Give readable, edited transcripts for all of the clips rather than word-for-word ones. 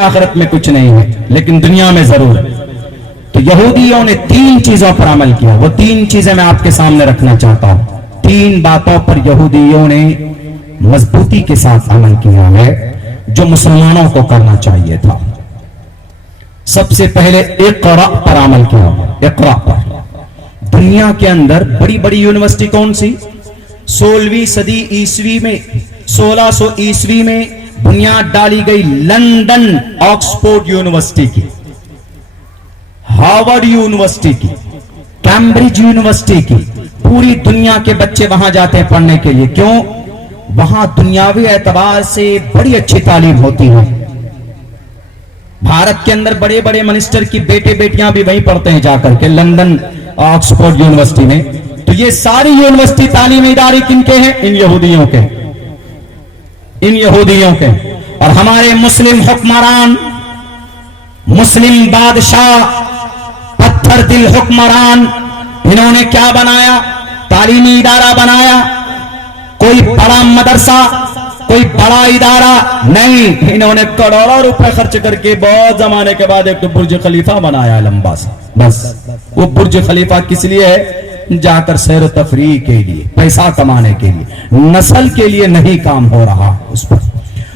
آخرت میں کچھ نہیں ہے لیکن دنیا میں ضرور ہے. تو یہودیوں نے 3 چیزوں پر عمل کیا. وہ 3 چیزیں میں آپ کے سامنے رکھنا چاہتا ہوں. 3 باتوں پر یہودیوں نے مضبوطی کے ساتھ عمل کیا ہے جو مسلمانوں کو کرنا چاہیے تھا. سب سے پہلے اقرا پر عمل کیا. اقرا پر. دنیا کے اندر بڑی بڑی یونیورسٹی کون سی؟ 16ویں صدی عیسوی میں 1600 عیسوی میں بنیاد ڈالی گئی لندن آکسفورڈ یونیورسٹی کی، ہارورڈ یونیورسٹی کی، کیمبرج یونیورسٹی کی. پوری دنیا کے بچے وہاں جاتے ہیں پڑھنے کے لیے. کیوں؟ وہاں دنیاوی اعتبار سے بڑی اچھی تعلیم ہوتی ہے. بھارت کے اندر بڑے بڑے منسٹر کی بیٹے بیٹیاں بھی وہیں پڑھتے ہیں جا کر کے لندن آکسفورڈ یونیورسٹی میں. تو یہ ساری یونیورسٹی تعلیمی ادارے کن کے ہیں؟ ان یہودیوں کے. ان یہودیوں کے. اور ہمارے مسلم حکمران، مسلم بادشاہ، پتھر دل حکمران، انہوں نے کیا بنایا؟ تعلیمی ادارہ بنایا. کوئی بڑا مدرسہ، کوئی بڑا ادارہ نہیں. انہوں نے کروڑوں روپے خرچ کر کے بہت زمانے کے بعد ایک برج خلیفہ بنایا لمبا سا. بس وہ برج خلیفہ کس لیے ہے؟ جا کر سیر و تفریح کے لیے، پیسہ کمانے کے لیے، نسل کے لیے نہیں کام ہو رہا اس پر.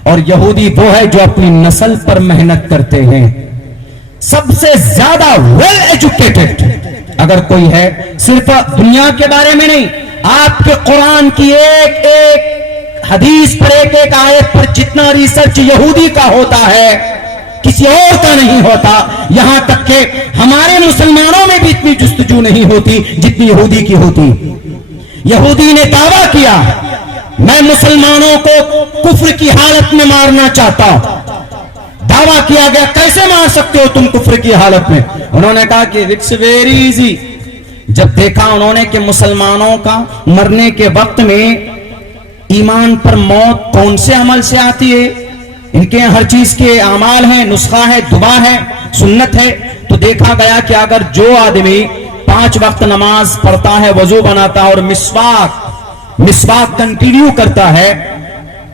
اور یہودی وہ ہے جو اپنی نسل پر محنت کرتے ہیں. سب سے زیادہ ویل ایجوکیٹڈ اگر کوئی ہے، صرف دنیا کے بارے میں نہیں، آپ کے قرآن کی ایک ایک حدیث پر، ایک ایک آیت پر جتنا ریسرچ یہودی کا ہوتا ہے کسی اور کا نہیں ہوتا. یہاں تک کہ ہمارے مسلمانوں میں بھی اتنی جستجو نہیں ہوتی جتنی یہودی کی ہوتی. یہودی نے دعویٰ کیا میں مسلمانوں کو کفر کی حالت میں مارنا چاہتا ہوں. دعویٰ کیا گیا کیسے مار سکتے ہو تم کفر کی حالت میں؟ انہوں نے کہا کہ اٹس ویری ایزی. جب دیکھا انہوں نے کہ مسلمانوں کا مرنے کے وقت میں ایمان پر موت کون سے عمل سے آتی ہے، ان کے ہر چیز کے اعمال ہیں، نسخہ ہے، دعا ہے، سنت ہے. تو دیکھا گیا کہ اگر جو آدمی 5 وقت نماز پڑھتا ہے، وضو بناتا ہے اور مسواک کنٹینیو کرتا ہے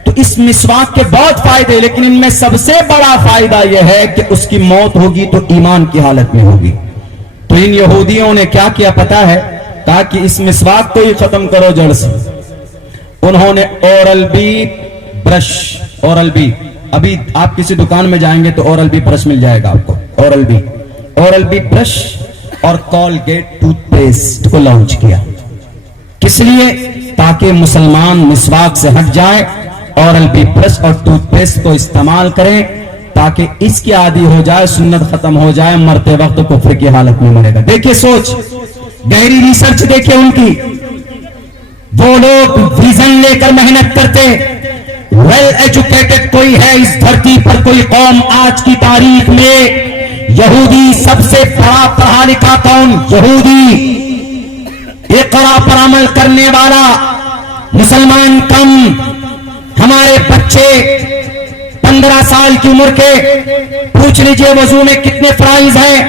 تو اس مسواک کے بہت فائدے، لیکن ان میں سب سے بڑا فائدہ یہ ہے کہ اس کی موت ہوگی تو ایمان کی حالت میں ہوگی. تو ان یہودیوں نے کیا کیا پتا ہے؟ کہا کہ اس مسواک کو ہی ختم کرو جڑ سے. انہوں نے oral B brush, oral B, ابھی آپ کسی دکان میں جائیں گے تو اورل بی برش مل جائے گا آپ کو. اورل بی برش اور کولگیٹ ٹوتھ پیسٹ کو لانچ کیا. کس لیے؟ تاکہ مسلمان مسواک سے ہٹ جائے، اورل بی برش اور ٹوتھ پیسٹ کو استعمال کریں تاکہ اس کی عادی ہو جائے، سنت ختم ہو جائے، مرتے وقت کفر کی حالت میں مرے گا. دیکھیے سوچ، گہری ریسرچ دیکھیے ان کی. وہ لوگ ویژن لے کر محنت کرتے. ویل ایجوکیٹڈ کوئی ہے اس دھرتی پر، کوئی قوم آج کی تاریخ میں؟ یہودی. سب سے بڑا پڑھا لکھا کون؟ یہودی. اقرا پر عمل کرنے والا مسلمان کم. ہمارے بچے 15 سال کی عمر کے، پوچھ لیجئے وضو میں کتنے فرائض ہیں.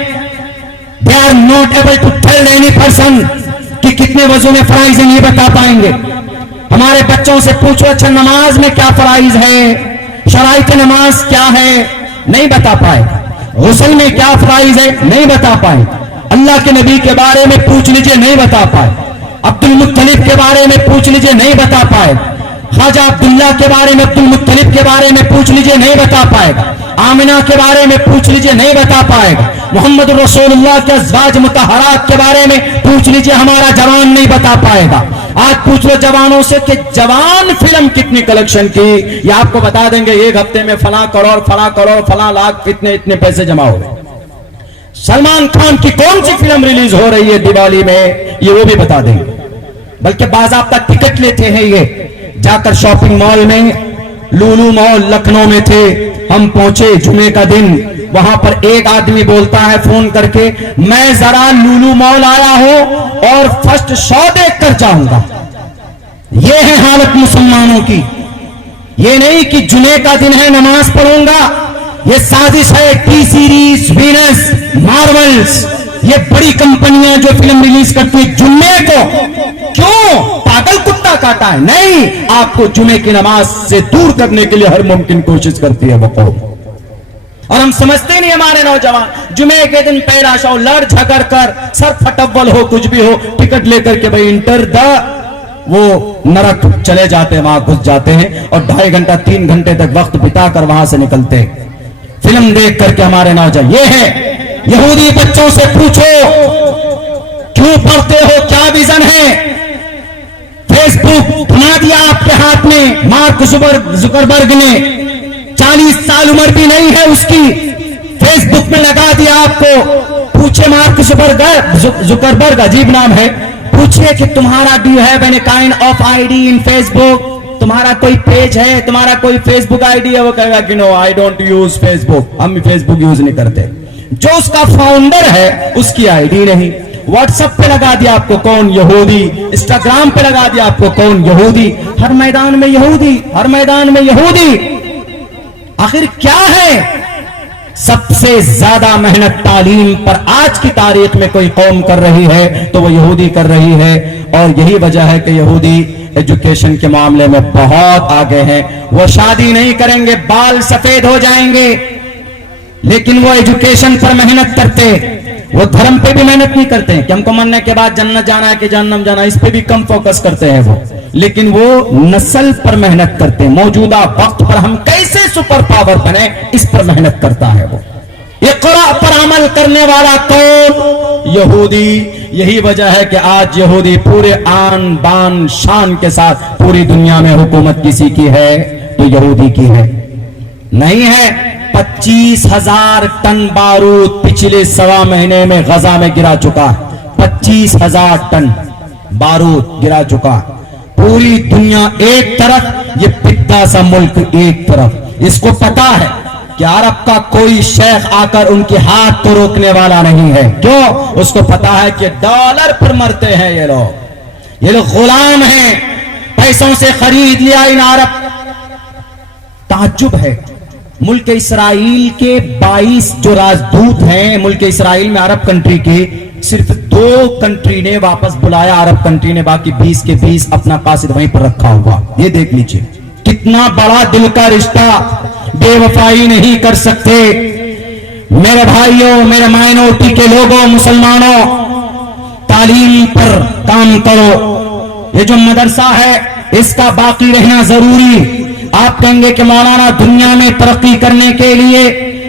they are not able to tell any person کہ کتنے وضو میں فرائض ہیں، نہیں بتا پائیں گے. ہمارے بچوں سے پوچھو اچھا نماز میں کیا فرائض ہے، شرائط نماز کیا ہے، نہیں بتا پائے. غسل میں کیا فرائض ہے، نہیں بتا پائے. اللہ کے نبی کے بارے میں پوچھ لیجئے، نہیں بتا پائے. عبد المطلب کے بارے میں پوچھ لیجئے، نہیں بتا پائے. خواجہ عبداللہ کے بارے میں، عبد المطلب کے بارے میں پوچھ لیجئے، نہیں بتا پائے گا. آمنہ کے بارے میں پوچھ لیجئے، نہیں بتا پائے گا. محمد رسول اللہ کے ازواج مطہرات کے بارے میں پوچھ لیجئے، ہمارا جوان نہیں بتا پائے گا. آج پوچھ لو جوانوں سے کہ جوان فلم کتنی کلیکشن کی، یہ آپ کو بتا دیں گے. ایک ہفتے میں فلاں کروڑ فلاں لاکھ اتنے پیسے جمع ہو گئے. سلمان خان کی کون سی فلم ریلیز ہو رہی ہے دیوالی میں، یہ وہ بھی بتا دیں گے. بلکہ باضابطہ ٹکٹ لیتے ہیں. یہ جا کر شاپنگ مال میں، لولو مال لکھنؤ میں تھے، ہم پہنچے جمعے کا دن. وہاں پر ایک آدمی بولتا ہے فون کر کے، میں ذرا لولو مال آیا ہوں اور فرسٹ شو دیکھ کر جاؤں گا. یہ ہے حالت مسلمانوں کی. یہ نہیں کہ جمعے کا دن ہے نماز پڑھوں گا. یہ سازش ہے. ٹی سیریز، وینس، مارولز، یہ بڑی کمپنیاں جو فلم ریلیز کرتی ہیں جمعے کو. کیوں؟ پاگل کتا کاٹا ہے؟ نہیں، آپ کو جمعے کی نماز سے دور کرنے کے لیے ہر ممکن کوشش کرتی ہے وہ قوم. اور ہم سمجھتے نہیں ہمارے نوجوان جمعے کے دن پہلا شو لڑ جھگڑ کر سر پھٹول ہو کچھ بھی ہو ٹکٹ لے کر کے بھائی انٹر دا وہ نرک چلے جاتے ہیں, وہاں گھس جاتے ہیں اور 2.5 گھنٹہ 3 گھنٹے تک وقت بتا کر وہاں سے نکلتے فلم دیکھ کر کے ہمارے نوجوان. یہ ہے یہودی بچوں سے پوچھو کیوں پڑھتے ہو, کیا ویژن ہے. فیس بک بنا دیا آپ کے ہاتھ میں مارک زکربرگ نے, 40 سال عمر بھی نہیں ہے اس کی, فیس بک میں لگا دیا آپ کو. پوچھے مارک زکربرگ, عجیب نام ہے, پوچھئے کہ تمہارا do you have any kind of I D in Facebook, تمہارا کوئی پیج ہے, تمہارا کوئی فیس بک آئی ڈی ہے. وہ کہے گا کہ نو آئی ڈونٹ یوز فیس بک, ہم فیس بک یوز نہیں کرتے. جو اس کا فاؤنڈر ہے اس کی آئی ڈی نہیں. واٹس ایپ پہ لگا دیا آپ کو کون یہودی, انسٹاگرام پہ لگا دیا آپ کو کون یہودی, ہر میدان میں یہودی, ہر میدان میں یہودی. آخر کیا ہے؟ سب سے زیادہ محنت تعلیم پر آج کی تاریخ میں کوئی قوم کر رہی ہے تو وہ یہودی کر رہی ہے, اور یہی وجہ ہے کہ یہودی ایجوکیشن کے معاملے میں بہت آگے ہیں. وہ شادی نہیں کریں گے, بال سفید ہو جائیں گے, لیکن وہ ایجوکیشن پر محنت کرتے. وہ دھرم پہ بھی محنت نہیں کرتے ہیں کہ ہم کو مرنے کے بعد جنت جانا ہے کہ جہنم جانا ہے, اس پہ بھی کم فوکس کرتے ہیں وہ, لیکن وہ نسل پر محنت کرتے ہیں. موجودہ وقت پر ہم کیسے سپر پاور بنے اس پر محنت کرتا ہے وہ. اقرا پر عمل کرنے والا کون؟ یہودی. یہی وجہ ہے کہ آج یہودی پورے آن بان شان کے ساتھ پوری دنیا میں حکومت کسی کی ہے تو یہودی کی ہے. نہیں ہے. 25,000 ٹن بارود پچھلے 1.25 مہینے میں غزہ میں گرا چکا ہے. 25,000 ٹن بارود گرا چکا. پوری دنیا ایک طرف, یہ پتا سا ملک ایک طرف. اس کو پتا ہے کہ عرب کا کوئی شیخ آ کر ان کے ہاتھ کو روکنے والا نہیں ہے. کیوں؟ اس کو پتا ہے کہ ڈالر پر مرتے ہیں یہ لوگ غلام ہیں, پیسوں سے خرید لیا ان عرب. تعجب ہے, ملک اسرائیل کے 22 جو راجدوت ہیں ملک اسرائیل میں عرب کنٹری کے, صرف 2 کنٹری نے واپس بلایا عرب کنٹری نے, باقی 20 کے 20 اپنا قاصد وہیں پر رکھا ہوا. یہ دیکھ لیجئے کتنا بڑا دل کا رشتہ, بے وفائی نہیں کر سکتے. میرے بھائیوں, میرے مائنورٹی کے لوگوں, مسلمانوں, تعلیم پر کام کرو. یہ جو مدرسہ ہے اس کا باقی رہنا ضروری. آپ کہیں گے کہ مولانا دنیا میں ترقی کرنے کے لیے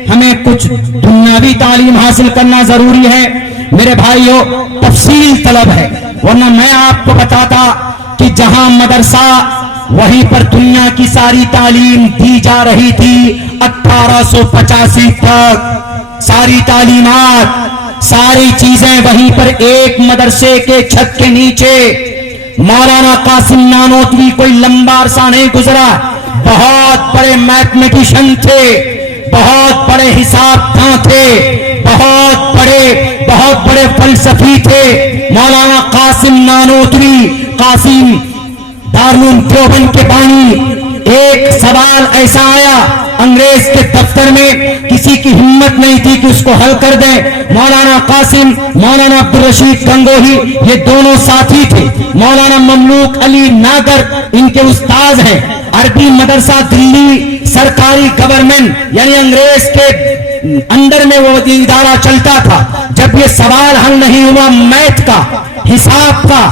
ہمیں کچھ دنیاوی تعلیم حاصل کرنا ضروری ہے. میرے بھائیوں, تفصیل طلب ہے, ورنہ میں آپ کو بتاتا کہ جہاں مدرسہ وہیں پر دنیا کی ساری تعلیم دی جا رہی تھی 1885 تک. ساری تعلیمات, ساری چیزیں وہیں پر ایک مدرسے کے چھت کے نیچے. مولانا قاسم نانوتوی کوئی لمبا عرصہ نہیں گزرا, بہت بڑے میتھمیٹیشن تھے, بہت بڑے حساب داں تھے, بہت بڑے فلسفی تھے. مولانا قاسم نانوتوی, قاسم دارالعلوم دیوبند کے بانی. ایک سوال ایسا آیا انگریز کے دفتر میں, کسی کی ہمت نہیں تھی کہ اس کو حل کر دیں. مولانا قاسم, مولانا عبدالرشید گنگوہی, یہ دونوں ساتھی تھے. مولانا مملوک علی ناگر ان کے استاذ ہیں. عربی مدرسہ دلی سرکاری گورنمنٹ یعنی انگریز کے اندر میں وہ ادارہ چلتا تھا. جب یہ سوال حل نہیں ہوا میتھ کا, حساب کا,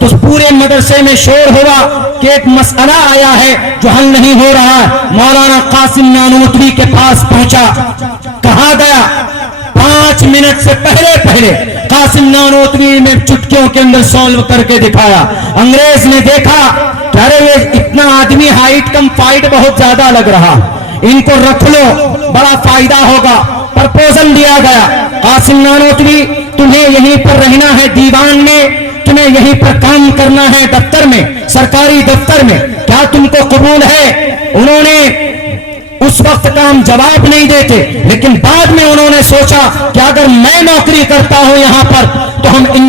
تو پورے مدرسے میں شور ہوا کہ ایک مسئلہ آیا ہے جو حل نہیں ہو رہا. مولانا قاسم نانوتوی کے پاس پہنچا, کہا گیا 5 منٹ سے پہلے قاسم نانوتوی نے چٹکیوں کے اندر سولو کر کے دکھایا. انگریز نے دیکھا کہ ارے یہ اتنا آدمی ہائٹ کم فائٹ بہت زیادہ لگ رہا, ان کو رکھ لو, بڑا فائدہ ہوگا. پرپوزل دیا گیا, قاسم نانوتوی تمہیں یہیں پر رہنا ہے دیوان میں, تمہیں یہیں پر کام کرنا ہے دفتر میں, سرکاری دفتر میں, کیا تم کو قبول ہے؟ انہوں نے اس وقت کا ہم جواب نہیں دیتے, لیکن بعد میں انہوں نے سوچا کہ اگر میں نوکری کرتا ہوں یہاں پر تو ہم ان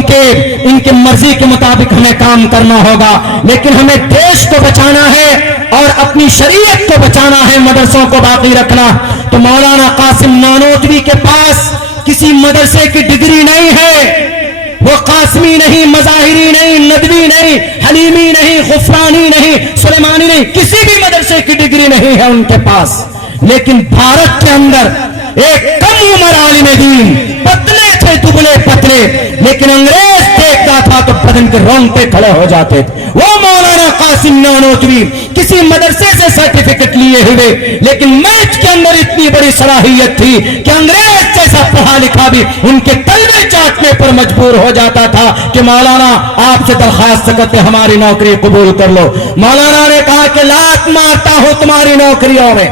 کے مرضی کے مطابق ہمیں کام کرنا ہوگا, لیکن ہمیں دیش کو بچانا ہے اور اپنی شریعت کو بچانا ہے, مدرسوں کو باقی رکھنا. تو مولانا قاسم نانوتوی کے پاس کسی مدرسے کی ڈگری نہیں ہے, وہ قاسمی نہیں, مظاہری نہیں, ندوی نہیں, حلیمی نہیں, غفرانی نہیں, سلیمانی نہیں, کسی بھی مدرسے کی ڈگری نہیں ہے ان کے پاس. لیکن بھارت کے اندر ایک کم عمر عالم دین، پتلے تھے دبلے پتلے، لیکن انگریز دیکھتا تھا تو بدن کے رونگٹے کھڑے ہو جاتے تھے۔ وہ مولانا قاسم نانوتوی کسی مدرسے سے سرٹیفکیٹ لیے ہوئے، لیکن میچ کے اندر اتنی بڑی صلاحیت تھی کہ انگریز جیسا پڑھا لکھا بھی ان کے تلوے چاٹنے پر مجبور ہو جاتا تھا کہ مولانا آپ سے درخواست کرتے ہماری نوکری قبول کر لو۔ مولانا نے کہا کہ لات مارتا ہوں تمہاری نوکریوں میں،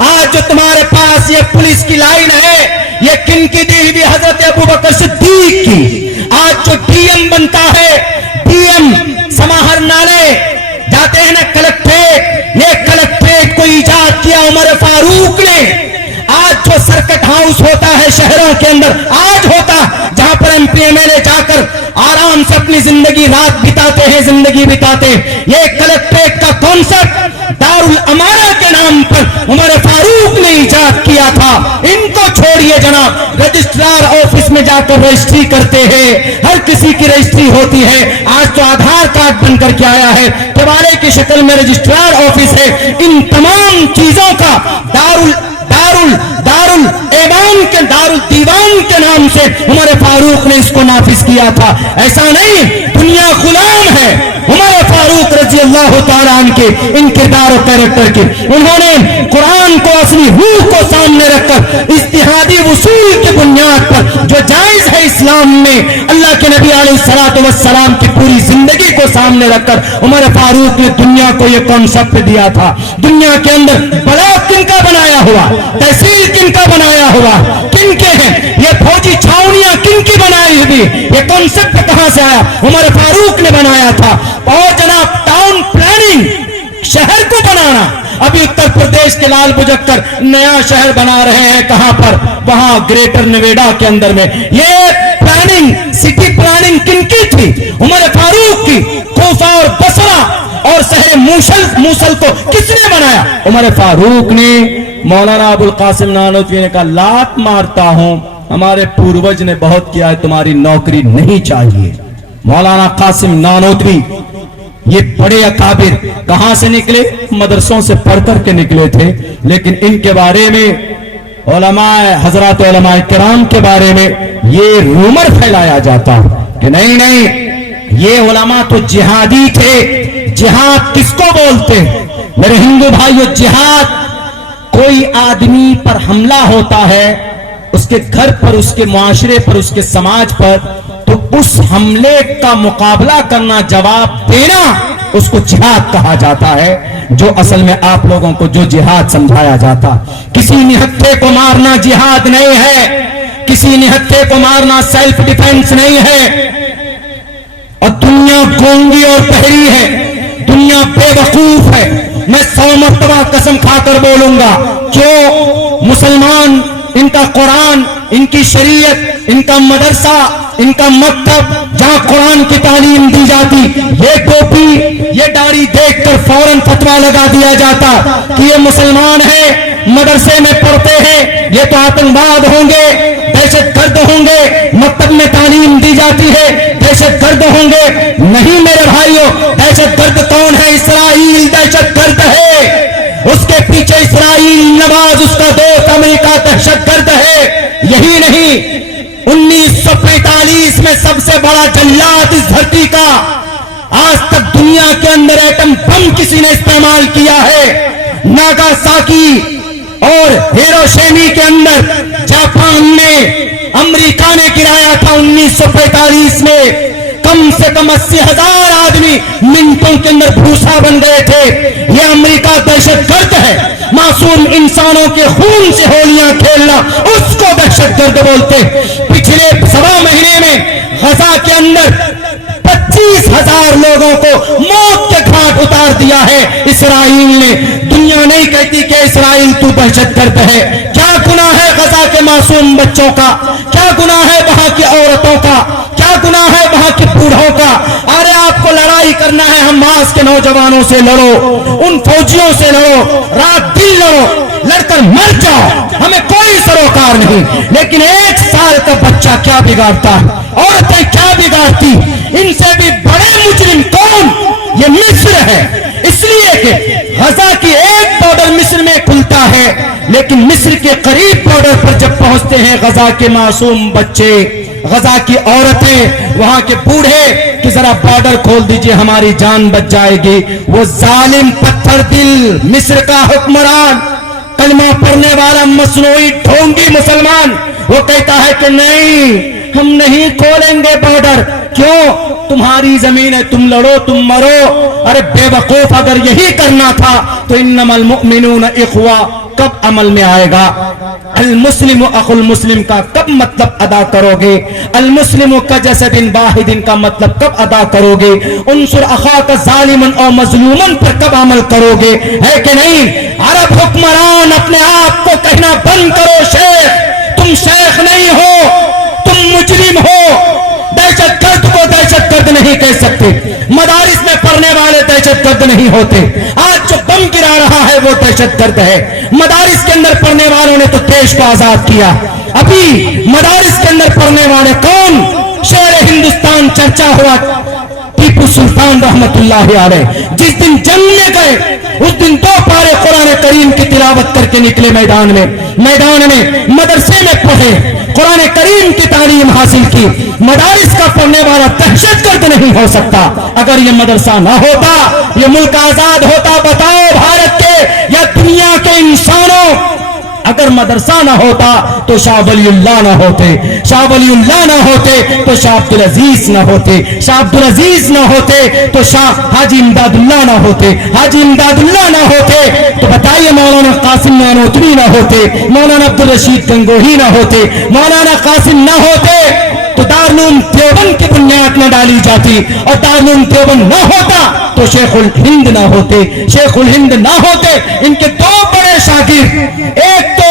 آج جو تمہارے پاس یہ پولیس کی لائن ہے یہ کن کی دی ہوئی؟ حضرت ابوبکر صدیق کی۔ آج جو ڈی ایم بنتا ہے، ڈی ایم سماہر نالے جاتے ہیں نا کلکٹریٹ، یہ کلکٹریٹ کو ایجاد کیا عمر فاروق نے۔ آج جو سرکٹ ہاؤس ہوتا ہے شہروں کے اندر، آج ہوتا جہاں پر M P M L A جا کر آرام سے اپنی زندگی رات بتاتے ہیں، زندگی بتاتے ہیں، یہ کلکٹریٹ کا کانسیپٹ دارالامانہ کے نام پر عمر فاروق نے ایجاد کیا تھا۔ ان کو چھوڑیے جناب، رجسٹرار آفس میں جا کر رجسٹری کرتے ہیں، ہر کسی کی رجسٹری ہوتی ہے۔ آج تو آدھار کارڈ بن کر کے آیا ہے، کیوالے کی شکل میں رجسٹرار آفس ہے۔ ان تمام چیزوں کا دارالدیوان کے نام سے عمر فاروق نے اس کو نافذ کیا تھا۔ ایسا نہیں، دنیا غلام ہے عمر فاروق رضی اللہ تعالیٰ عنہ کے ان کردار و کیریکٹر کے۔ انہوں نے قرآن کو اصلی روح کو سامنے رکھ کر اجتہادی اصول کی بنیاد پر جو جائز ہے اسلام میں، اللہ کے نبی علیہ الصلوۃ والسلام کی پوری زندگی کو سامنے رکھ کر عمر فاروق نے دنیا کو یہ کانسیپٹ دیا تھا۔ دنیا کے اندر بلاک کن کا بنایا ہوا، تحصیل کن کا بنایا ہوا، کن کے ہیں یہ فوجی چھاؤنیاں کن کی بنائی ہوئی، یہ کانسیپٹ کہاں سے آیا؟ عمر فاروق نے بنایا تھا۔ اور جناب ٹاؤن پلاننگ، شہر کو بنانا، ابھی اتر پردیش کے لال بجک کر نیا شہر بنا رہے ہیں، کہاں پر؟ وہاں گریٹر نویڈا کے اندر میں۔ یہ پلاننگ، سٹی پلاننگ کن کی تھی؟ عمر فاروق کی۔ کوفہ اور بصرہ اور شہر موصل کو کس نے بنایا؟ عمر فاروق نے۔ مولانا ابو القاسم نانوتوی نے کہا لات مارتا ہوں، ہمارے پوروج نے بہت کیا ہے، تمہاری نوکری نہیں چاہیے۔ مولانا قاسم نانوتوی یہ بڑے اکابر کہاں سے نکلے؟ مدرسوں سے پڑھ کر کے نکلے تھے، لیکن ان کے بارے میں علماء حضرات علماء کرام کے بارے میں یہ رومر پھیلایا جاتا کہ نہیں یہ علماء تو جہادی تھے۔ جہاد کس کو بولتے ہیں میرے ہندو بھائیو؟ جہاد کوئی آدمی پر حملہ ہوتا ہے، اس کے گھر پر، اس کے معاشرے پر، اس کے سماج پر، تو اس حملے کا مقابلہ کرنا، جواب دینا، اس کو جہاد کہا جاتا ہے۔ جو اصل میں آپ لوگوں کو جو جہاد سمجھایا جاتا، کسی نہتھے کو مارنا جہاد نہیں ہے، کسی نہتھے کو مارنا سیلف ڈیفینس نہیں ہے۔ اور دنیا گونگی اور بہری ہے، دنیا بے وقوف ہے۔ میں 100 مرتبہ قسم کھا کر بولوں گا، جو مسلمان، ان کا قرآن، ان کی شریعت، ان کا مدرسہ، ان کا مکتب جہاں قرآن کی تعلیم دی جاتی، یہ ٹوپی، یہ داڑھی دیکھ کر فوراً فتویٰ لگا دیا جاتا کہ یہ مسلمان ہیں، مدرسے میں پڑھتے ہیں، یہ تو آتنکواد ہوں گے، دہشت گرد ہوں گے، مکتب میں تعلیم دی جاتی ہے، دہشت گرد ہوں گے۔ نہیں میرے بھائیوں، دہشت گرد کون ہے؟ اسرائیل دہشت گرد ہے، اس کے پیچھے اسرائیل نواز، اس کا دوست امریکہ دہشت گرد ہے۔ یہی نہیں، 1945 میں سب سے بڑا جلاد اس دھرتی کا، آج تک دنیا کے اندر ایٹم بم کسی نے استعمال کیا ہے؟ ناگاساکی اور ہیروشیما کے اندر جاپان نے، امریکہ نے گرایا تھا 1945 میں۔ کم سے کم 80,000 آدمی منٹوں کے اندر بھوسا بن گئے تھے۔ یہ امریکہ دہشت گرد ہے۔ معصوم انسانوں کے خون سے ہولیاں کھیلنا، اس کو دہشت گرد بولتے۔ پچھلے 1.25 مہینے میں غزہ کے اندر 25,000 لوگوں کو موت کے گھاٹ اتار دیا ہے اسرائیل نے۔ دنیا نہیں کہتی کہ اسرائیل تو دہشت گرد ہے۔ کیا گناہ ہے غزہ کے معصوم بچوں کا؟ کیا گناہ ہے وہاں کی عورتوں کا؟ کیا گناہ ہے وہاں کے بوڑھوں کا؟ ارے آپ کو لڑائی کرنا ہے، حماس کے نوجوانوں سے لڑو، ان فوجیوں سے لڑو، رات دن لڑو، لڑ کر مر جاؤ، ہمیں کوئی سروکار نہیں۔ لیکن 1 سال کا بچہ کیا بگاڑتا ہے؟ عورتیں کیا بگاڑتی؟ ان سے بھی بڑے مجرم کون؟ یہ مصر ہے۔ اس لیے کہ غزہ کی ایک بارڈر مصر میں کھلتا ہے لیکن مصر کے قریب بارڈر پر جب پہنچتے ہیں غزہ کے معصوم بچے، غزہ کی عورتیں، وہاں کے بوڑھے کہ ذرا بارڈر کھول دیجئے ہماری جان بچ جائے گی، وہ ظالم پتھر دل مصر کا حکمران، کلمہ پڑھنے والا مصنوعی ڈھونگی مسلمان، وہ کہتا ہے کہ نہیں، ہم نہیں کھولیں گے بارڈر۔ کیوں؟ تمہاری زمین ہے، تم لڑو تم مرو۔ ارے بے وقوف، اگر یہی کرنا تھا تو انما المؤمنون اخوہ کب عمل میں آئے گا؟ المسلم اخو المسلم کا کب مطلب ادا کرو گے؟ المسلم کجسد واحد کا مطلب کب ادا کرو گے؟ انصر اخاک ظالما او مظلوما پر کب عمل کرو گے؟ ہے کہ نہیں؟ عرب حکمران اپنے آپ کو کہنا بند کرو شیخ، تم شیخ نہیں ہو، تم مجرم ہو۔ دہشت گرد کو دہشت گرد نہیں کہہ سکتے، مدارس میں پڑھنے والے دہشت گرد نہیں ہوتے۔ آج جو بم گرا رہا ہے وہ دہشت گرد ہے۔ مدارس کے اندر پڑھنے والوں نے تو دیش کو آزاد کیا۔ ابھی مدارس کے اندر پڑھنے والے کون؟ شیر ہندوستان چرچا ہوا ٹیپو سلطان رحمت اللہ علیہ، جس دن جنگ میں گئے اس دن 2 پارے قرآن کریم کی تلاوت کر کے نکلے میدان میں مدرسے میں پڑھے، قرآن کریم کی تعلیم حاصل کی۔ مدارس کا پڑھنے والا دہشت گرد نہیں ہو سکتا۔ اگر یہ مدرسہ نہ ہوتا، یہ ملک آزاد ہوتا، بتاؤ بھارت کے یا دنیا کے انسانوں، اگر مدرسہ نہ ہوتا تو شاہ ولی اللہ نہ ہوتے، شاہ ولی اللہ نہ ہوتے تو شاہ عبدالعزیز نہ ہوتے، شاہ عبدالعزیز نہ ہوتے تو شاہ حاجی امداد اللہ نہ ہوتے، حاجی امداد اللہ نہ ہوتے تو بتائیے مولانا قاسم نانوتوی نہ ہوتے، مولانا عبدالرشید گنگوہی نہ ہوتے، مولانا قاسم نہ ہوتے تو دارالعلوم دیوبند کی بنیاد نہ ڈالی جاتی، اور دارالعلوم دیوبند نہ ہوتا تو شیخ الہند نہ ہوتے، شیخ الہند نہ ہوتے۔ ان کے 2 بڑے شاگرد، ایک تو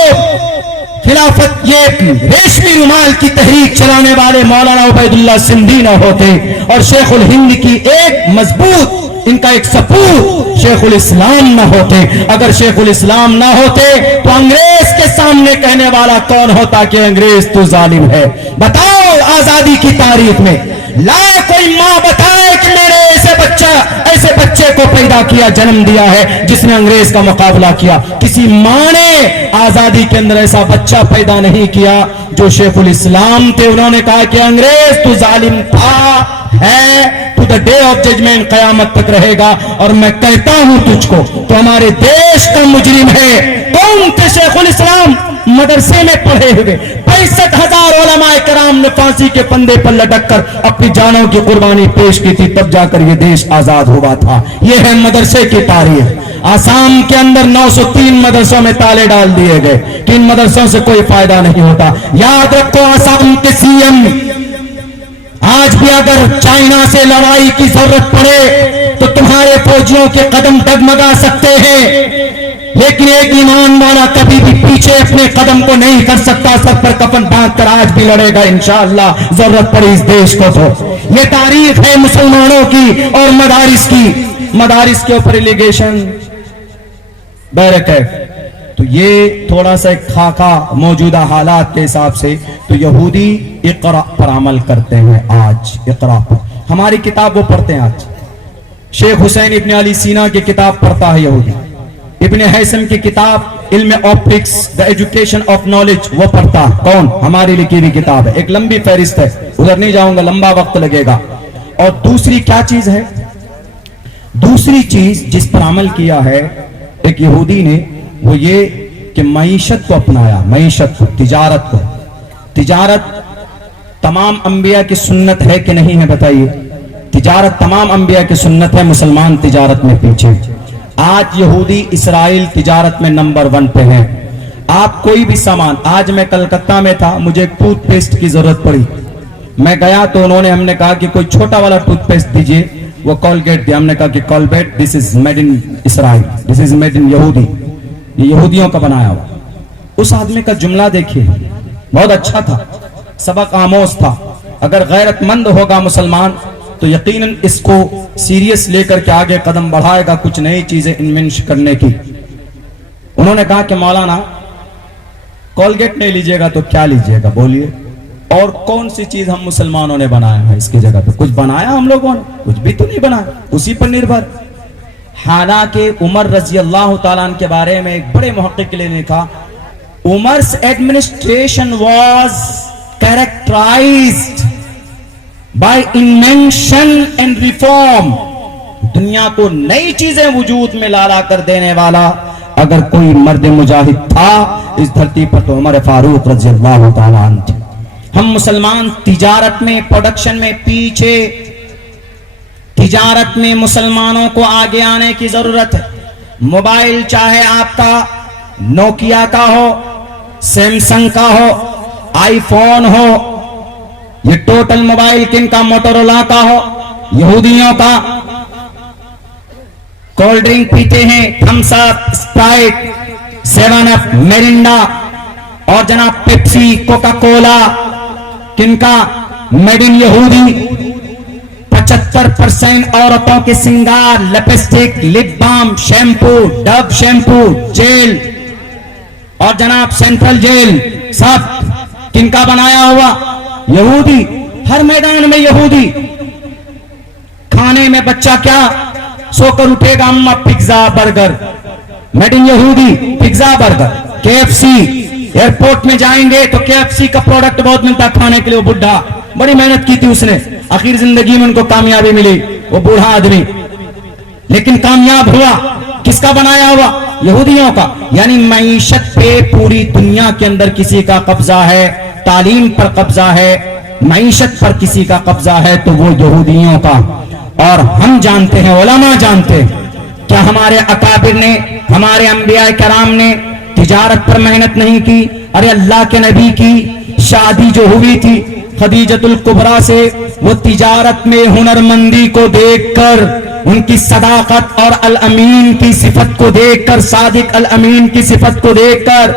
خلافت یہ ریشمی رومال کی تحریک چلانے والے مولانا عبید اللہ سندھی نہ ہوتے، اور شیخ الہند کی ایک مضبوط ان کا ایک سپور شیخ الاسلام نہ ہوتے۔ اگر شیخ الاسلام نہ ہوتے تو انگریز کے سامنے کہنے والا کون ہوتا کہ انگریز تو ظالم ہے؟ بتاؤ آزادی کی تاریخ میں لا کوئی ماں بتائے کہ میرے ایسے بچے کو پیدا کیا، جنم دیا ہے جس نے انگریز کا مقابلہ کیا۔ کسی ماں نے آزادی کے اندر ایسا بچہ پیدا نہیں کیا جو شیخ الاسلام تھے۔ انہوں نے کہا کہ انگریز تو ظالم تھا، ہے تو دا ڈے آف ججمنٹ، قیامت تک رہے گا، اور میں کہتا ہوں تجھ کو تو ہمارے دیش کا مجرم ہے۔ کون تھے شیخ الاسلام؟ مدرسے میں پڑھے ہوئے 65,000 علماء کرام نے پھانسی کے پندے پر لٹک کر اپنی جانوں کی قربانی پیش کی تھی، تب جا کر یہ دیش آزاد ہوا تھا۔ یہ ہے مدرسے کی تاریخ۔ آسام کے اندر 903 مدرسوں میں تالے ڈال دیے گئے کہ ان مدرسوں سے کوئی فائدہ نہیں ہوتا۔ یاد رکھو آسام کے سی ایم آج بھی اگر چائنا سے لڑائی کی ضرورت پڑے تو تمہارے فوجیوں کے قدم ڈگمگا سکتے ہیں، لیکن ایک ایمان والا کبھی بھی پیچھے اپنے قدم کو نہیں کر سکتا، سر پر کفن باندھ کر آج بھی لڑے گا انشاءاللہ، ضرورت پڑی اس دیش کو تو۔ یہ تاریخ ہے مسلمانوں کی اور مدارس کی۔ مدارس کے اوپر ایلیگیشن بیرک ہے، تو یہ تھوڑا سا ایک خاکہ موجودہ حالات کے حساب سے تو یہودی اقرا پر عمل کرتے ہیں۔ آج اقرا پر ہماری کتاب وہ پڑھتے ہیں۔ آج شیخ حسین ابن علی سینا کی کتاب پڑھتا ہے یہودی، ابن حیثم کی کتاب علم optics the education of knowledge وہ پڑھتا ہے۔ کون؟ ہماری لکھی ہوئی کتاب ہے، ایک لمبی فہرست ہے، ادھر نہیں جاؤں گا، لمبا وقت لگے گا۔ اور دوسری کیا چیز ہے؟ دوسری چیز جس پر عمل کیا ہے ایک یہودی نے، وہ یہ کہ معیشت کو اپنایا، معیشت کو، تجارت کو۔ تجارت تمام انبیاء کی سنت ہے کہ نہیں ہے بتائیے؟ تجارت تمام انبیاء کی سنت ہے، مسلمان تجارت میں پیچھے۔ آج یہودی اسرائیل تجارت میں نمبر 1 پہ ہیں۔ آپ کوئی بھی سامان، آج میں کلکتہ میں تھا، مجھے ایک ٹوتھ پیسٹ کی ضرورت پڑی، میں گیا تو انہوں نے ہم نے کہا کہ کوئی چھوٹا والا ٹوتھ پیسٹ دیجئے، وہ کولگیٹ دیا، ہم نے کہا کہ Colgate this is made in Israel, this is made in یہودی، یہ یہودیوں کا بنایا ہوا۔ اس آدمی کا جملہ دیکھیے، بہت اچھا تھا، سبق آموز تھا۔ اگر غیرت مند ہوگا مسلمان تو یقیناً اس کو سیریس لے کر کے آگے قدم بڑھائے گا کچھ نئی چیزیں انوینٹ کرنے کی۔ انہوں نے کہا کہ مولانا کولگیٹ نہیں لیجئے گا تو کیا لیجئے گا بولیے؟ اور کون سی چیز ہم مسلمانوں نے بنایا ہے اس کی جگہ پہ؟ کچھ بنایا ہم لوگوں نے؟ کچھ بھی تو نہیں بنایا، اسی پر نربھر۔ حالانکہ عمر رضی اللہ تعالیٰ عنہ کے بارے میں ایک بڑے محقق نے لکھا, Umar's administration was characterized by invention and reform. دنیا کو نئی چیزیں وجود میں لا کر دینے والا اگر کوئی مرد مجاہد تھا اس دھرتی پر تو عمر فاروق رضی اللہ تعالیٰ عنہ تھے. ہم مسلمان تجارت میں, پروڈکشن میں پیچھے, تجارت میں مسلمانوں کو آگے آنے کی ضرورت ہے. موبائل چاہے آپ کا نوکیا کا ہو, سیمسنگ کا ہو, آئی فون ہو, یہ ٹوٹل موبائل کن کا, موٹورولا کا ہو, یہودیوں کا. کولڈ ڈرنک پیتے ہیں, تھمس اپ, اسپرائٹ, 7 اپ, میرنڈا اور جناب پیپسی, کوکا کولا, کن کا, میڈ ان یہودی. 75% عورتوں کے سنگار, lipstick, lip balm, shampoo, Dove shampoo, jail اور جناب سینٹرل جیل سب کن کا بنایا ہوا, یہودی. ہر میدان میں یہودی. کھانے میں بچہ کیا سو کر اٹھے گا, اما پیزا برگر, میڈ ان یہودی, پیزا برگر. KFC, ایئرپورٹ میں جائیں گے تو KFC کا پروڈکٹ بہت ملتا کھانے کے لیے. وہ بڈھا بڑی محنت کی تھی اس نے, آخر زندگی میں ان کو کامیابی ملی, وہ بوڑھا آدمی, لیکن کامیاب ہوا. کس کا بنایا ہوا, یہودیوں کا. یعنی معیشت پہ پوری دنیا کے اندر کسی کا قبضہ ہے, تعلیم پر قبضہ ہے, معیشت پر کسی کا قبضہ ہے تو وہ یہودیوں کا. اور ہم جانتے ہیں, علماء جانتے ہیں, کیا ہمارے اکابر نے, ہمارے انبیاء کرام نے تجارت پر محنت نہیں کی؟ ارے اللہ کے نبی کی شادی جو ہوئی تھی خدیجۃ الکبریٰ سے, وہ تجارت میں ہنرمندی کو دیکھ کر, ان کی صداقت اور الامین کی صفت کو دیکھ کر, صادق الامین کی صفت کو دیکھ کر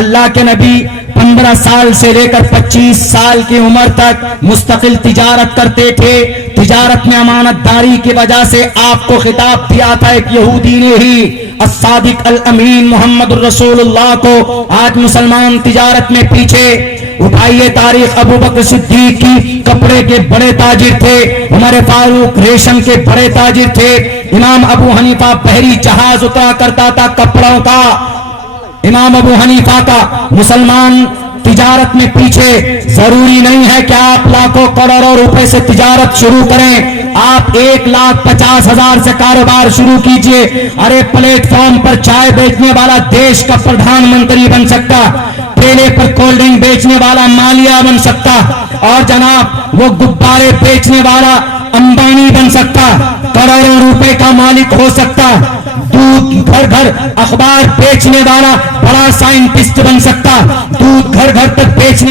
اللہ کے نبی 15 سال سے لے کر 25 سال کی عمر تک مستقل تجارت کرتے تھے. تجارت میں امانت داری کی وجہ سے آپ کو خطاب دیا تھا ایک یہودی نے ہی, الصادق الامین محمد الرسول اللہ کو. آج مسلمان تجارت میں پیچھے. اٹھائیے تاریخ, ابو بکر صدیق کی کپڑے کے بڑے تاجر تھے, عمر فاروق ریشم کے بڑے تاجر تھے, امام ابو حنیفہ بحری جہاز اترا کرتا تھا کپڑوں کا, امام ابو حنیفہ کا. مسلمان تجارت میں پیچھے. ضروری نہیں ہے کہ آپ لاکھوں کروڑوں روپے سے تجارت شروع کریں, آپ 1,50,000 سے کاروبار شروع کیجئے. ارے پلیٹ فارم پر چائے بیچنے والا دیش کا پردھان منتری بن سکتا, ٹھیلے پر کولڈ ڈرنک بیچنے والا مالیہ بن سکتا, اور جناب وہ غبارے بیچنے والا امبانی بن سکتا, کروڑوں روپے کا مالک ہو سکتا. دودھ گھر گھر اخبار بیچنے والا بڑا سائنٹسٹ بن سکتا, دودھ گھر گھر تک بیچنے